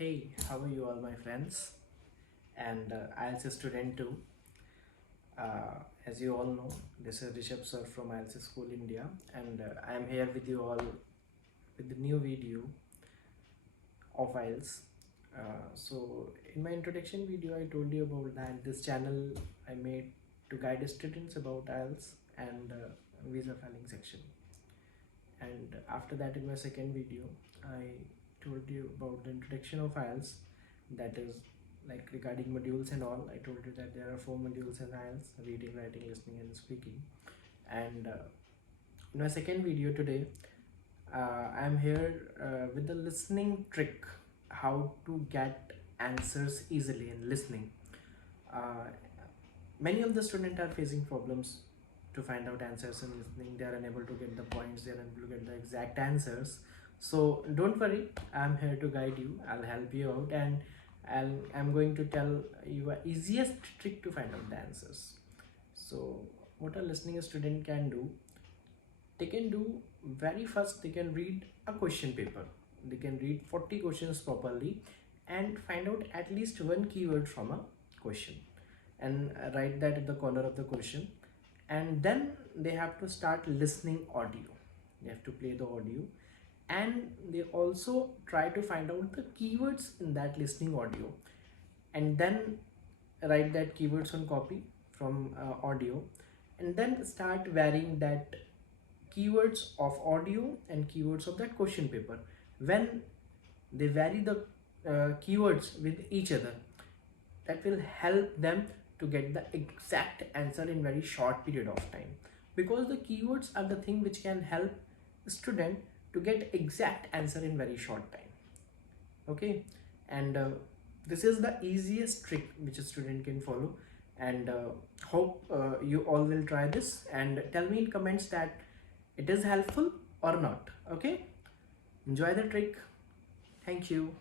Hey, how are you all, my friends? And IELTS student too. As you all know, this is Rishabh sir from IELTS School India, and I am here with you all with the new video of IELTS. In my introduction video, I told you about that this channel I made to guide students about IELTS and visa filing section. And after that, in my second video, I told you about the introduction of IELTS, that is like regarding modules and all. I told you that there are 4 modules in IELTS: reading, writing, listening and speaking. And in my second video today, I'm here with the listening trick, how to get answers easily in listening. uh, Many of the students are facing problems to find out answers in listening. They are unable to get the points, they are unable to get the exact answers. So don't worry, I'm here to guide you. I'll help you out, and I'm going to tell you a easiest trick to find out the answers. So what a listening student can do, they can do very first, they can read a question paper. They can read 40 questions properly and find out at least one keyword from a question, and write that at the corner of the question. And then they have to start listening audio. They have to play the audio, and they also try to find out the keywords in that listening audio, and then write that keywords on copy from audio, and then start varying that keywords of audio and keywords of that question paper. When they vary the keywords with each other, that will help them to get the exact answer in very short period of time, because the keywords are the thing which can help the student to get exact answer in very short time. Okay, and this is the easiest trick which a student can follow, and hope you all will try this and tell me in comments that it is helpful or not. Okay, enjoy the trick. Thank you.